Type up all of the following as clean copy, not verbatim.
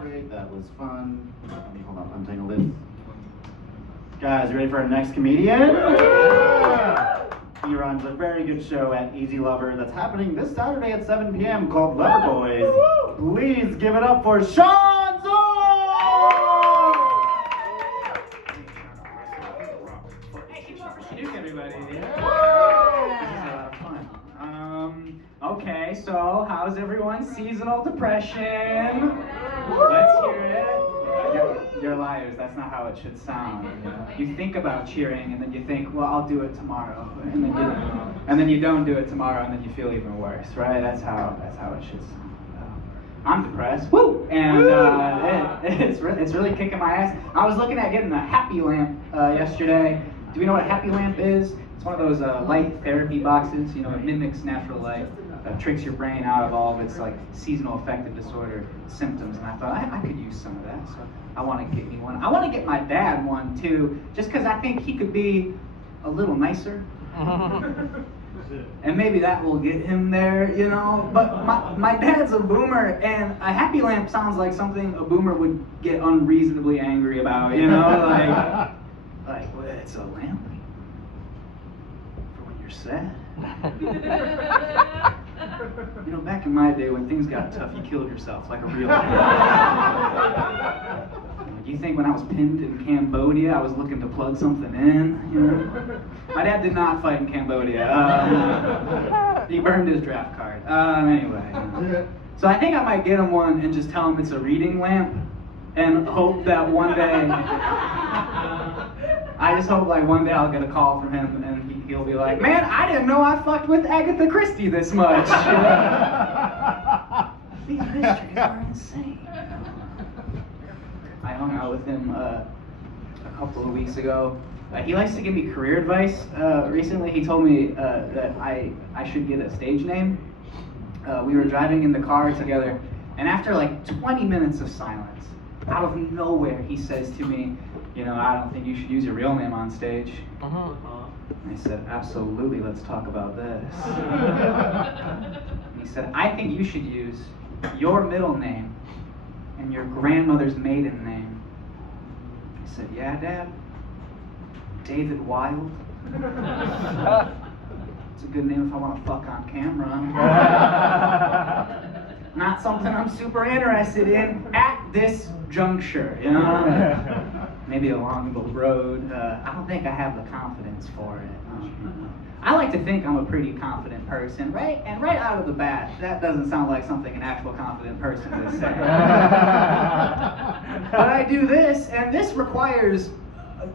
Great, that was fun. Let me hold on, untangle this. Guys, you ready for our next comedian? He runs a very good show at Easy Lover that's happening this Saturday at 7 p.m. called Lover Boys. Please give it up for Sean Zorn! Hey, keep on introducing everybody. Okay, so how's everyone? Seasonal depression. Let's hear it. You're liars. That's not how it should sound. You think about cheering, and then you think, well, I'll do it tomorrow, and then you don't do it tomorrow, and then you feel even worse, right? That's how it should sound. I'm depressed. Woo! And it's really kicking my ass. I was looking at getting a happy lamp yesterday. Do we know what a happy lamp is? It's one of those light therapy boxes. You know, it mimics natural light. Tricks your brain out of all of its like seasonal affective disorder symptoms, and I thought I could use some of that, so I want to get me one. I want to get my dad one too, just because I think he could be a little nicer, and maybe that will get him there, you know. But my dad's a boomer, and a happy lamp sounds like something a boomer would get unreasonably angry about, you know, like well, it's a lamp for when you're sad. You know, back in my day when things got tough, you killed yourself like a real Do you think when I was pinned in Cambodia, I was looking to plug something in? You know? My dad did not fight in Cambodia. He burned his draft card. Anyway. So I think I might get him one and just tell him it's a reading lamp and hope that one day... I just hope like one day I'll get a call from him and he'll be like, man, I didn't know I fucked with Agatha Christie this much. These mysteries are insane. I hung out with him a couple of weeks ago. He likes to give me career advice. Recently he told me that I should get a stage name. We were driving in the car together, and after like 20 minutes of silence, out of nowhere he says to me, you know, I don't think you should use your real name on stage. And I said, absolutely, let's talk about this. And he said, I think you should use your middle name and your grandmother's maiden name. I said, yeah, Dad? David Wilde? It's a good name if I want to fuck on camera. Not something I'm super interested in at this juncture, you know? Maybe along the road. I don't think I have the confidence for it. I like to think I'm a pretty confident person, right? And right out of the bat, that doesn't sound like something an actual confident person would say. But I do this, and this requires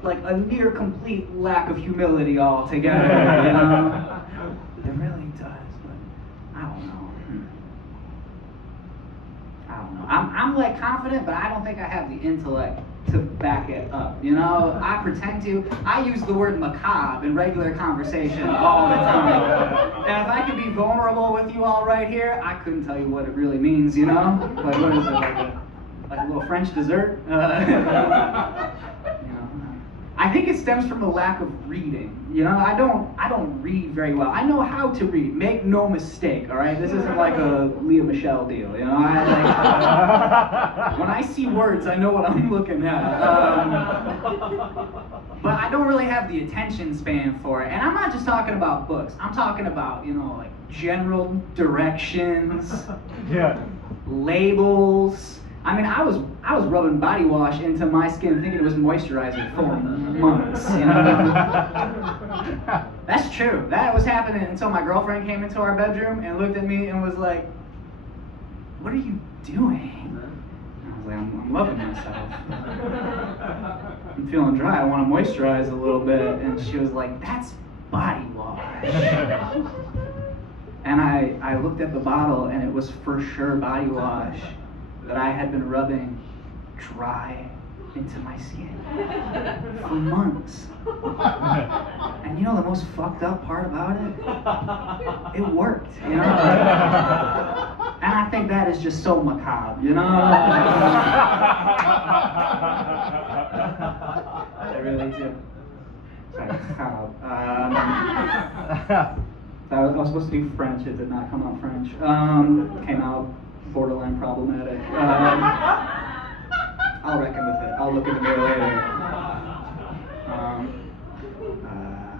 like a near complete lack of humility altogether, you know? It really does, but I don't know. I'm like confident, but I don't think I have the intellect to back it up, you know? I pretend to. I use the word macabre in regular conversation all the time. And if I could be vulnerable with you all right here, I couldn't tell you what it really means, you know? Like, what is it, like a little French dessert? You know? I think it stems from a lack of reading. You know, I don't read very well. I know how to read. Make no mistake, all right? This isn't like a Leah Michelle deal, you know? When I see words, I know what I'm looking at. But I don't really have the attention span for it. And I'm not just talking about books. I'm talking about, you know, like general directions, labels. I mean, I was rubbing body wash into my skin thinking it was moisturizer for months, you know? That's true. That was happening until my girlfriend came into our bedroom and looked at me and was like, what are you doing? And I was like, I'm loving myself. I'm feeling dry. I want to moisturize a little bit. And she was like, that's body wash. And I looked at the bottle and it was for sure body wash that I had been rubbing dry into my skin for months. And you know the most fucked up part about it? It worked, you know? And I think that is just so macabre, you know? I really do. Macabre. I was supposed to do French, it did not come out French. Came out borderline problematic. I'll look in the mirror later.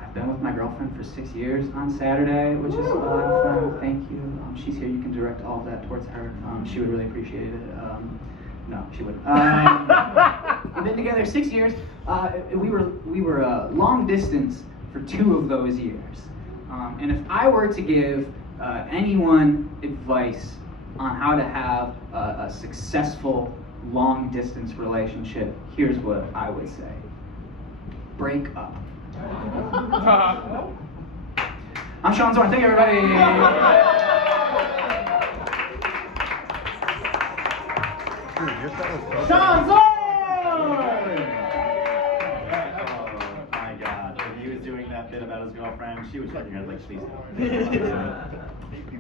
I've been with my girlfriend for 6 years on Saturday, which is a lot of fun. Thank you. She's here. You can direct all of that towards her. She would really appreciate it. No, she wouldn't. We've been together 6 years. We were long distance for 2 of those years. And if I were to give anyone advice on how to have a successful long distance relationship, here's what I would say: break up. I'm Sean Zorn. Thank you, everybody. Sean Zorn! My God, when he was doing that bit about his girlfriend, she was shaking her head like, please.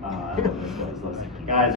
I love those. Guys.